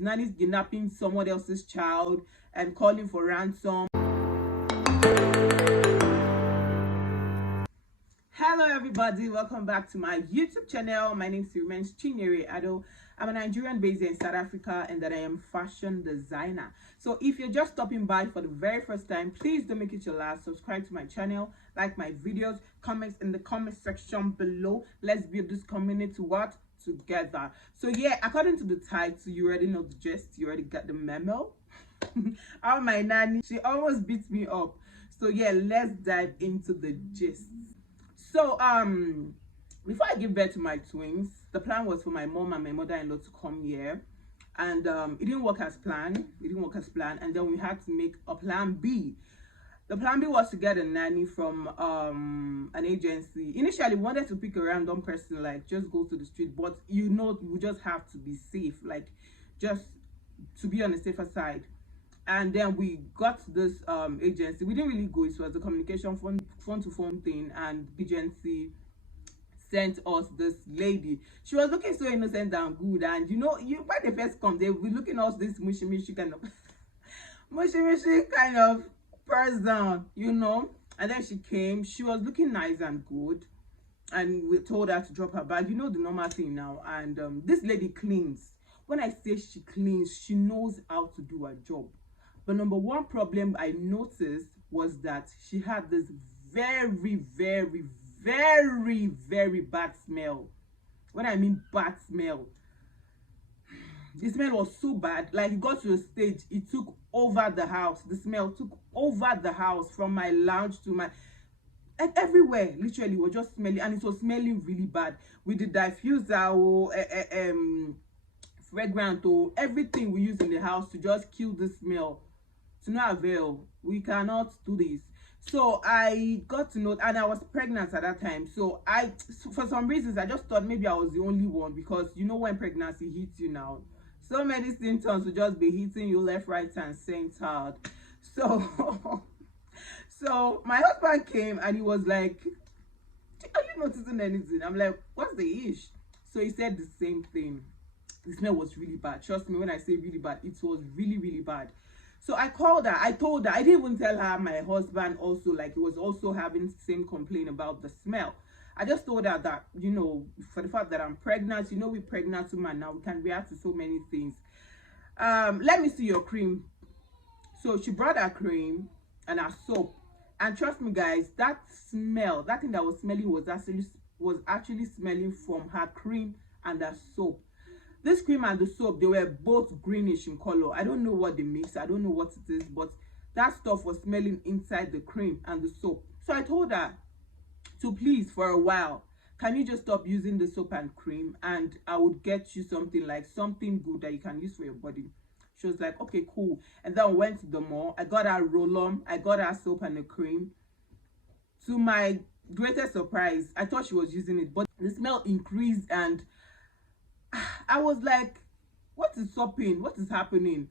nannies. Nannies kidnapping someone else's child and calling for ransom. Hello everybody, welcome back to my YouTube channel. My name is Chinyere Ado. I'm a Nigerian based in South Africa and that I am fashion designer. So if you're just stopping by for the very first time, please don't make it your last. Subscribe to my channel, like my videos, comments in the comment section below. Let's build this community together. So yeah, according to the title, you already know the gist, you already got the memo. Oh, my nanny, she almost beat me up. So yeah, let's dive into the gist. So before I give birth to my twins, the plan was for my mom and my mother-in-law to come here, and it didn't work as planned. And then we had to make a plan B. The plan B was to get a nanny from an agency. Initially, we wanted to pick a random person, like just go to the street, but you know, we just have to be safe, like just to be on the safer side. And then we got this agency. We didn't really go. It was a communication phone to phone thing, and the agency sent us this lady. She was looking so innocent and good, and you know, when they first come, they were looking at us this mushy kind of mushy kind of person, you know. And then she came. She was looking nice and good, and we told her to drop her bag. You know the normal thing now. And this lady cleans. When I say she cleans, she knows how to do her job. But number one problem I noticed was that she had this very bad smell. When I mean bad smell, the smell was so bad, like it got to a stage it took over the house. The smell took over the house, from my lounge to my, and everywhere literally was just smelling, and it was smelling really bad with the diffuser or fragrant or everything we use in the house to just kill the smell. To no avail. We cannot do this. So I got to know, and I was pregnant at that time. So for some reasons, I just thought maybe I was the only one, because you know when pregnancy hits you now, so many symptoms will just be hitting you left, right, and center. So so my husband came and he was like, "Are you noticing anything?" I'm like, "What's the ish?" So he said the same thing. The smell was really bad. Trust me when I say really bad, it was really bad. So I called her. I told her. I didn't even tell her my husband also, like, he was also having the same complaint about the smell. I just told her that, you know, for the fact that I'm pregnant, you know, we're pregnant women now, we can react to so many things. Let me see your cream. So she brought her cream and her soap. And trust me, guys, that smell, that thing that was smelling was actually smelling from her cream and her soap. This cream and the soap, they were both greenish in color. I don't know what they mix. I don't know what it is, but that stuff was smelling inside the cream and the soap. So I told her to please, for a while, can you just stop using the soap and cream, and I would get you something, like something good that you can use for your body. She was like, okay, cool. And then I went to the mall. I got her roll-on. I got her soap and the cream. To my greatest surprise, I thought she was using it, but the smell increased, and I was like, what is stopping? What is happening?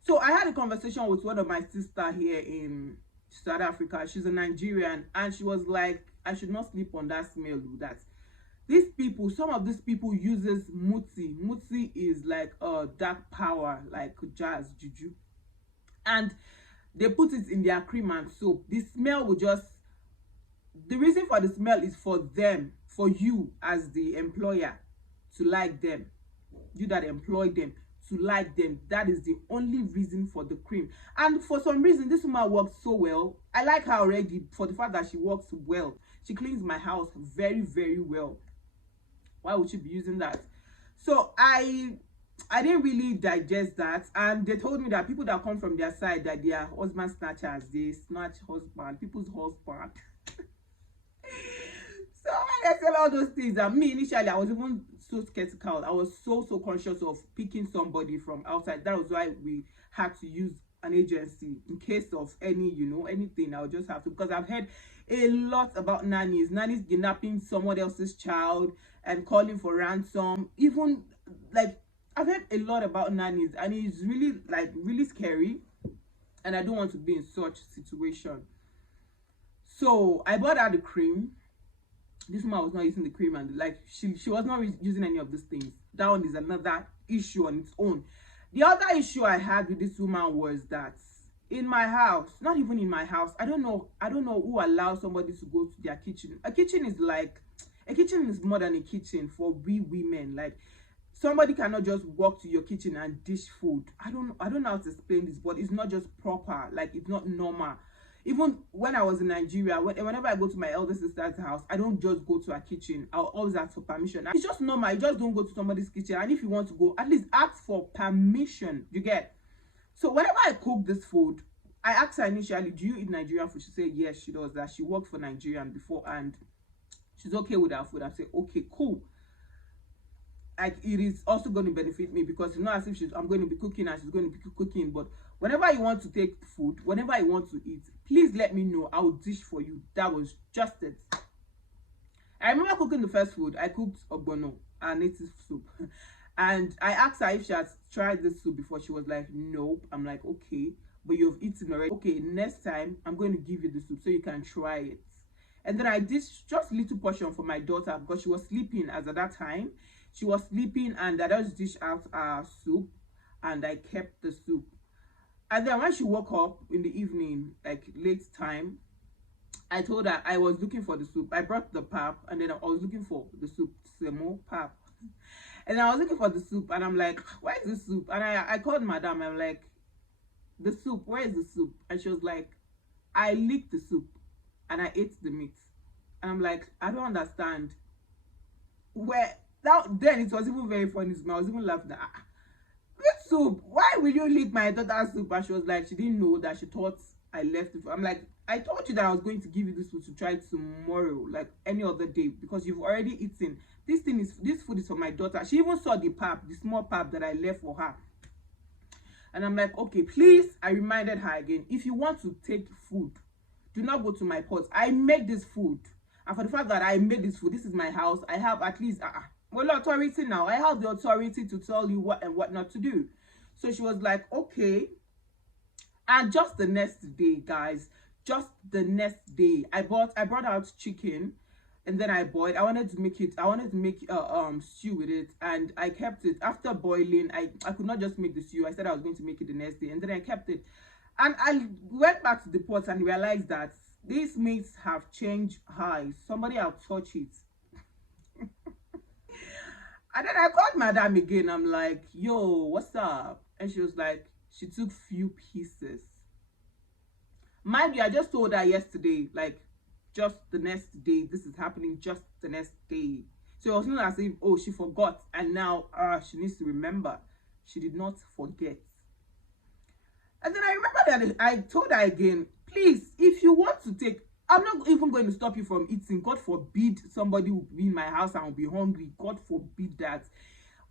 So I had a conversation with one of my sisters here in South Africa. She's a Nigerian, and she was like, I should not sleep on that smell. That these people, some of these people uses muti. Muti is like a dark power, like jazz, juju. And they put it in their cream and soap. The smell will just, the reason for the smell is for them, for you as the employer, to like them, you that employ them, to like them. That is the only reason for the cream. And for some reason, this woman works so well. I like her already for the fact that she works well. She cleans my house very well. Why would she be using that? So I didn't really digest that, and they told me that people that come from their side, that they are husband snatchers, they snatch husband, people's husband. So I said all those things, and me initially I was even so skeptical. I was so conscious of picking somebody from outside. That was why we had to use an agency in case of any, you know, anything. I would just have to, because I've heard a lot about nannies kidnapping someone else's child and calling for ransom. Even like, I've heard a lot about nannies, and it's really, like, really scary, and I don't want to be in such situation. So I bought her the cream. This woman was not using the cream, and like she was not using any of these things. That one is another issue on its own. The other issue I had with this woman was that in my house, not even in my house, I don't know who allows somebody to go to their kitchen. A kitchen is more than a kitchen for we women. Like, somebody cannot just walk to your kitchen and dish food. I don't know how to explain this, but it's not just proper. Like, it's not normal. Even when I was in Nigeria, whenever I go to my elder sister's house, I don't just go to her kitchen. I'll always ask for permission. It's just normal. You just don't go to somebody's kitchen. And if you want to go, at least ask for permission. You get? So whenever I cook this food, I asked her initially, do you eat Nigerian food? She said yes, she does. That she worked for Nigerian before and she's okay with our food. I said, okay, cool. Like, it is also going to benefit me, because it's not as if I'm going to be cooking and she's going to be cooking. But whenever you want to take food, whenever you want to eat, please let me know. I'll dish for you. That was just it. I remember cooking the first food. I cooked ogbono, a native soup. And I asked her if she had tried this soup before. She was like, nope. I'm like, okay, but you've eaten already. Okay, next time I'm going to give you the soup so you can try it. And then I did just little portion for my daughter, because she was sleeping as at that time. She was sleeping, and I just dished out our soup and I kept the soup. And then when she woke up in the evening, like late time, I told her I was looking for the soup. I brought the pap, and then I was looking for the soup, semo pap. And I was looking for the soup, and I'm like, where is the soup? And I called madam. I'm like, the soup, where is the soup? And she was like, I licked the soup and I ate the meat. And I'm like, I don't understand. Then it was even very funny. I was even laughing at this soup. Why will you lick my daughter's soup? And she was like, she didn't know that. She thought I left it. I'm like, I told you that I was going to give you this food to try tomorrow, like any other day, because you've already eaten. This food is for my daughter. She even saw the pap, the small pap that I left for her. And I'm like, okay, please. I reminded her again, if you want to take food, do not go to my pot. I make this food. And for the fact that I made this food, this is my house, I have at least well, authority now. I have the authority to tell you what and what not to do. So she was like, okay. And just the next day, guys, just the next day, I brought out chicken, and then I boiled. I wanted to make stew with it, and I kept it. After boiling, I could not just make the stew. I said I was going to make it the next day, and then I kept it. And I went back to the pot and realized that these meats have changed highs. Somebody have touched it. And then I called madam again. I'm like, yo, what's up? And she was like, she took few pieces. Mind you, I just told her yesterday, like, just the next day, this is happening just the next day. So it was not as if, oh, she forgot and now she needs to remember. She did not forget. And then I remember that I told her again, please, if you want to take, I'm not even going to stop you from eating. God forbid somebody will be in my house and will be hungry. God forbid that.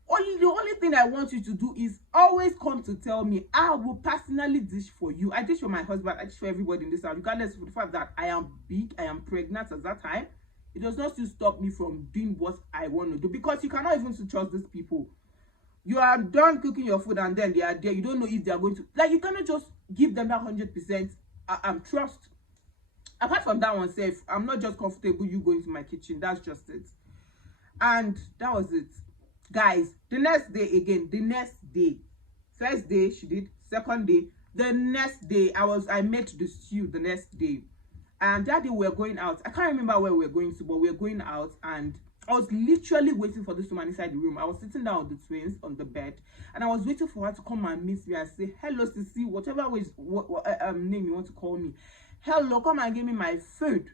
The only thing I want you to do is always come to tell me. I will personally dish for you. I dish for my husband. I dish for everybody in this house. Regardless of the fact that I am big, I am pregnant at that time. It does not still stop me from doing what I want to do. Because you cannot even trust these people. You are done cooking your food and then they are there. You don't know if they are going to... Like, you cannot just give them that 100% trust. Apart from that one, safe, I'm not just comfortable you going to my kitchen. That's just it. And that was it. Guys, the next day again, the next day. First day, she did. Second day. The next day, I made the stew the next day. And that day, we were going out. I can't remember where we were going to, but we were going out. And I was literally waiting for this woman inside the room. I was sitting down on the twins on the bed. And I was waiting for her to come and meet me and say, hello, Sissy, whatever name you want to call me. Hello, come and give me my food.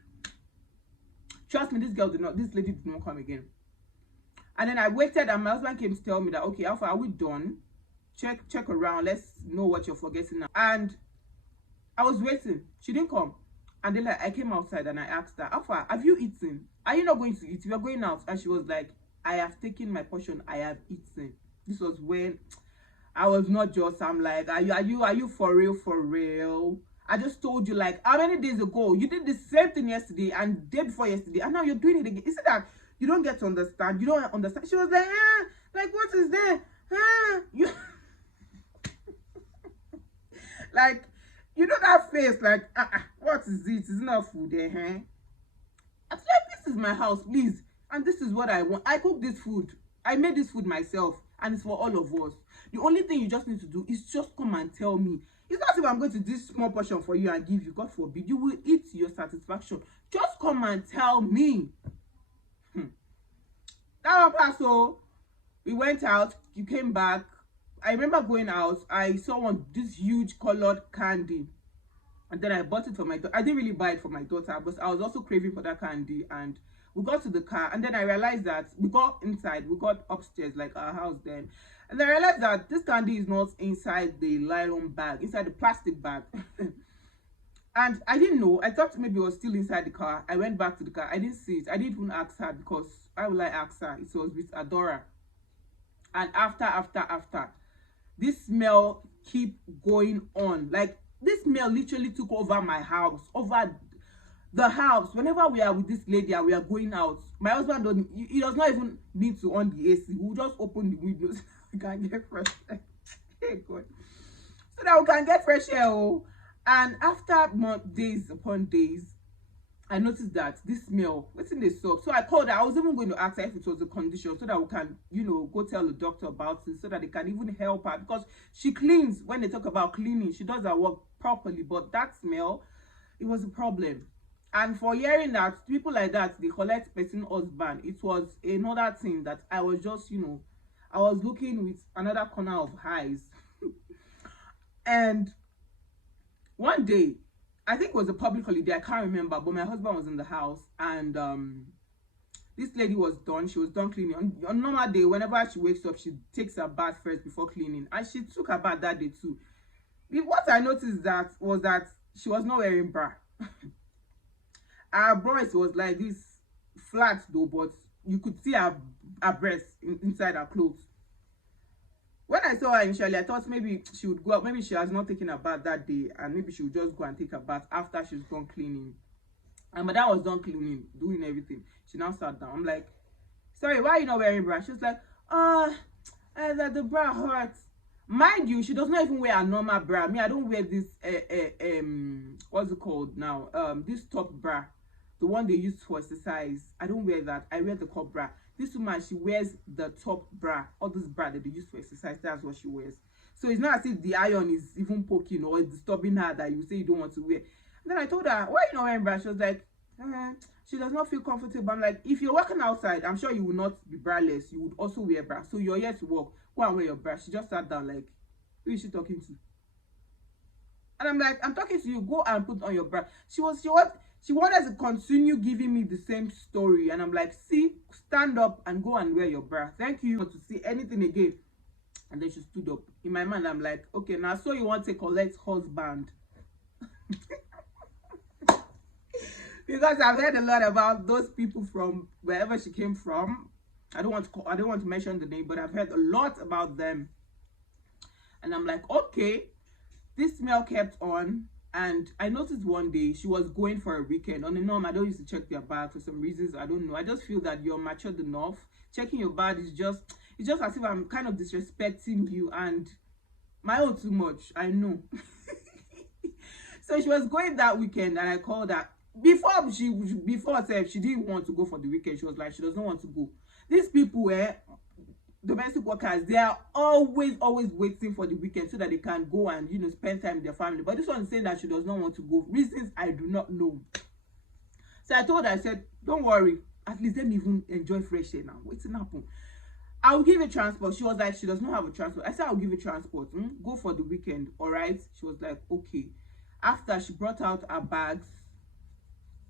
Trust me, this lady did not come again. And then I waited, and my husband came to tell me that, okay, Alpha, are we done? Check around. Let's know what you're forgetting now. And I was waiting. She didn't come. And then I came outside and I asked her, Alpha, have you eaten? Are you not going to eat? You're going out. And she was like, I have taken my portion. I have eaten. This was when I was not just, I'm like, are you for real, for real? I just told you, like, how many days ago? You did the same thing yesterday and day before yesterday, and now you're doing it again. Is it that you don't get to understand? You don't understand? She was like, like, what is that? You like, you know that face, like, what is it? It's not food, I was like, this is my house, please. And this is what I want. I cook this food. I made this food myself. and it's for all of us. The only thing you just need to do is just come and tell me. It's not if I'm going to do this small portion for you and give you, God forbid, you will eat your satisfaction. Just come and tell me. That one pass. So we went out, you came back. I remember going out, I saw this huge colored candy, and then I bought it for my daughter. I didn't really buy it for my daughter, but I was also craving for that candy. And we got to the car, and then I realized that we got inside, we got upstairs, like our house then, and then I realized that this candy is not inside the nylon bag, inside the plastic bag. And I didn't know. I thought maybe it was still inside the car. I went back to the car. I didn't see it. I didn't even ask her, because why would I ask her? It was with Adora. And after, this smell keep going on. Like, this smell literally took over my house, over the house. Whenever we are with this lady and we are going out, my husband he does not even need to on the AC. We'll just open the windows. We can get fresh air. Hey God. So that we can get fresh air. Oh. And after days upon days, I noticed that this smell, what's in the soap. So I called her. I was even going to ask her if it was a condition, so that we can, go tell the doctor about it, so that they can even help her, because she cleans. When they talk about cleaning, she does her work properly, but that smell, it was a problem. And for hearing that people like that, they collect person husband, it was another thing that I was just, I was looking with another corner of eyes. And one day, I think it was a public holiday, I can't remember, but my husband was in the house, and this lady was done. She was done cleaning. On a normal day, whenever she wakes up, she takes her bath first before cleaning, and she took her bath that day too. What I noticed was that she was not wearing bra. Her breast was like this, flat though, but you could see her breast inside her clothes. When I saw her initially, I thought maybe she would go out. Maybe she has not taken a bath that day, and maybe she would just go and take a bath after she's done cleaning. And Madam was done cleaning, doing everything. She now sat down. I'm like, sorry, why are you not wearing bra? She was like, the bra hurts. Mind you, she does not even wear a normal bra. Me, I don't wear this, what's it called now? This top bra, the one they use for exercise. I don't wear that. I wear the cup bra. This woman, she wears the top bra, all this bra that they use for exercise. That's what she wears. So it's not as if the iron is even poking or disturbing her that you say you don't want to wear. And then I told her, why are you not wearing bra? She was like, she does not feel comfortable. I'm like, if you're working outside, I'm sure you will not be braless. You would also wear bra. So you're here to work. Go and wear your bra. She just sat down like, who is she talking to? And I'm like, I'm talking to you. Go and put on your bra. She wanted to continue giving me the same story. And I'm like, see, stand up and go and wear your bra. Thank you not to see anything again. And then she stood up. In my mind, I'm like, okay, now so you want to collect husband. Because I've heard a lot about those people from wherever she came from. I don't want to mention the name, but I've heard a lot about them. And I'm like, okay. This smell kept on, and I noticed one day she was going for a weekend. On the norm, I don't used to check their bag for some reasons. I don't know. I just feel that you're matured enough. Checking your bag is just as if I'm kind of disrespecting you, and my own too much. I know. So she was going that weekend, and I called her. Before she didn't want to go for the weekend. She was like, she does not want to go. These people domestic workers, they are always waiting for the weekend so that they can go and spend time with their family. But this one is saying that she does not want to go. Reasons I do not know. So I told her, I said, don't worry, at least let me even enjoy fresh air now. What's happen? I will give you transport. She was like, she does not have a transport. I said, I'll give you transport. Go for the weekend, all right? She was like, okay. After, she brought out her bags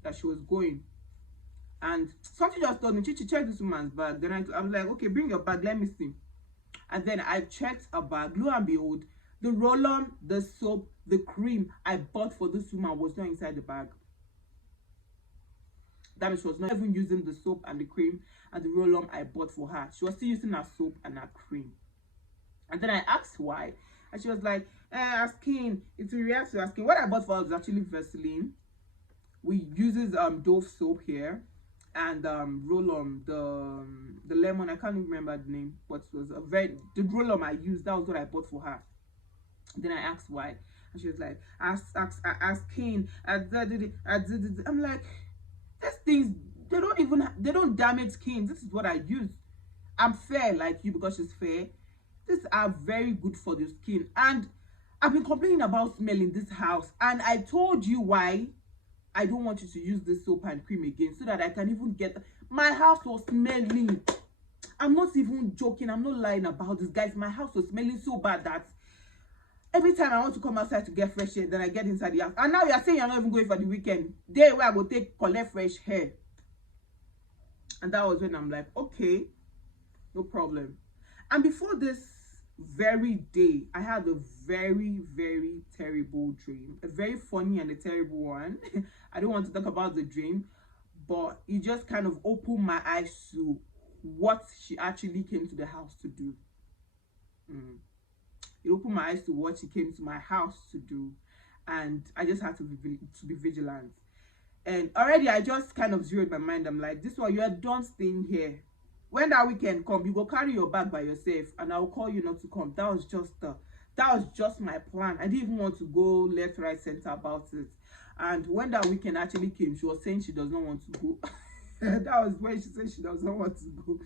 that she was going. And something just told me, Chichi, check this woman's bag. Then I was like, okay, bring your bag, let me see. And then I checked her bag. Lo and behold, the roll-on, the soap, the cream I bought for this woman was not inside the bag. That means she was not even using the soap and the cream and the roll-on I bought for her. She was still using her soap and her cream. And then I asked why. And she was like, her skin, it will react to her skin. What I bought for her was actually Vaseline. We uses Dove soap here. And roll-on, the lemon, I can't even remember the name, but it was the roll-on I used, that was what I bought for her. Then I asked why, and she was like, skin, I'm like, these things, they don't damage skin. This is what I use. I'm fair like you because she's fair. These are very good for the skin. And I've been complaining about smell in this house, and I told you why I don't want you to use this soap and cream again, so that I can even get my house was smelling. I'm not even joking, I'm not lying about this, guys. My house was smelling so bad that every time I want to come outside to get fresh air, then I get inside the house. And now you are saying you're not even going for the weekend day where I go take collect fresh hair. And that was when I'm like, okay, no problem. And before this very day, I had a very, very terrible dream. A very funny and a terrible one. I don't want to talk about the dream, but it just kind of opened my eyes to what she actually came to the house to do. It opened my eyes to what she came to my house to do. And I just had to be vigilant. And already I just kind of zeroed my mind. I'm like, this one, you're done staying here. When that weekend come, you go carry your bag by yourself, and I'll call you not to come. That was just my plan. I didn't even want to go left, right, center about it. And when that weekend actually came, she was saying she does not want to go. That was when she said she does not want to go.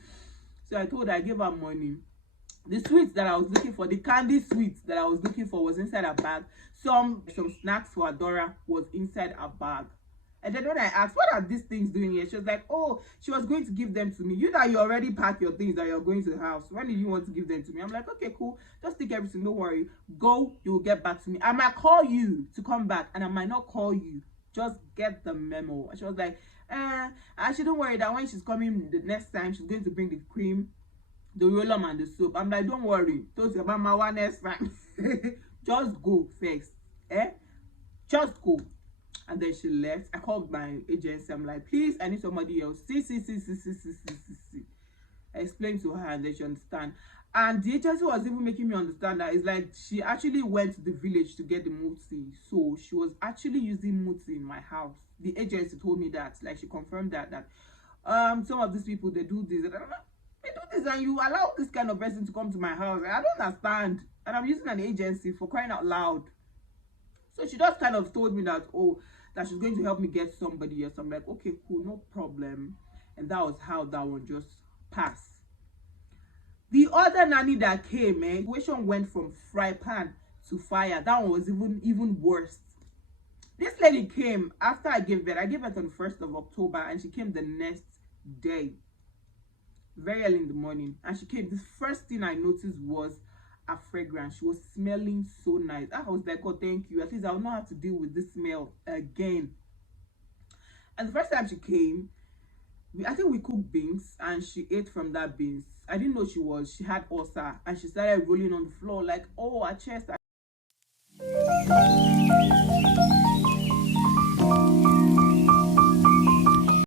So I told her, I gave her money. The sweets that I was looking for, the candy sweets that I was looking for, was inside a bag. Some snacks for Adora was inside a bag. And then when I asked, what are these things doing here? She was like, oh, she was going to give them to me. You that you already packed your things that you're going to the house. When did you want to give them to me? I'm like, okay, cool. Just take everything. Don't worry. Go. You will get back to me. I might call you to come back, and I might not call you. Just get the memo. And she was like, actually, don't worry that when she's coming the next time, she's going to bring the cream, the roller and the soap. I'm like, don't worry. Don't say about my one next time. Just go first. Just go. And then she left. I called my agency. I'm like, please, I need somebody else. See. I explained to her, and then she understand. And the agency was even making me understand that it's like she actually went to the village to get the muti. So she was actually using muti in my house. The agency told me that. Like, she confirmed that some of these people, they do this. They do this, and you allow this kind of person to come to my house. I don't understand. And I'm using an agency, for crying out loud. So she just kind of told me that, oh, that she's going to help me get somebody else. I'm like, okay, cool, no problem. And that was how that one just passed. The other nanny that came, the situation went from fry pan to fire. That one was even worse. This lady came after I gave birth. I gave birth on the 1st of October, and she came the next day, very early in the morning. And she came. The first thing I noticed was a fragrance. She was smelling so nice. I was like, oh, thank you. At least I'll not have to deal with this smell again. And the first time she came, I think we cooked beans, and she ate from that beans. I didn't know she had ulcer, and she started rolling on the floor like, oh, her chest.